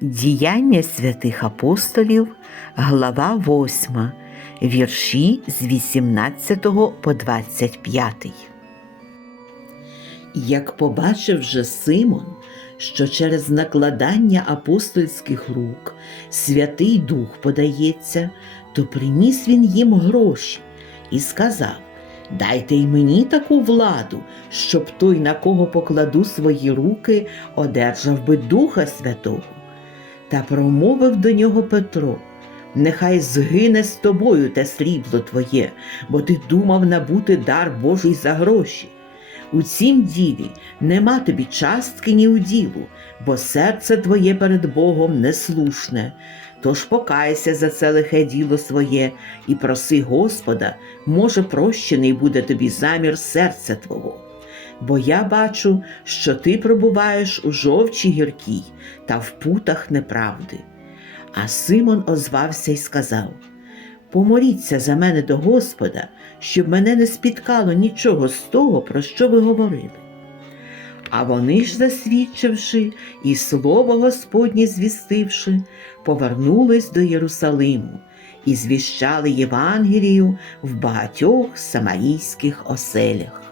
Діяння святих апостолів, глава 8, вірші з 18 по 25. Як побачив же Симон, що через накладання апостольських рук Святий Дух подається, то приніс він їм гроші і сказав: Дайте й мені таку владу, щоб той, на кого покладу свої руки, одержав би Духа Святого. Та промовив до нього Петро: Нехай згине з тобою те срібло твоє, бо ти думав набути дар Божий за гроші. У цім ділі нема тобі частки ні уділу, бо серце твоє перед Богом неслушне. Тож покайся за це лихе діло своє і проси Господа, може, прощений буде тобі замір серця твого. Бо я бачу, що ти пробуваєш у жовчі гіркій та в путах неправди. А Симон озвався й сказав: Помоліться за мене до Господа, щоб мене не спіткало нічого з того, про що ви говорили. А вони ж, засвідчивши і слово Господнє звістивши, повернулись до Єрусалиму і звіщали Євангелію в багатьох самарійських оселях.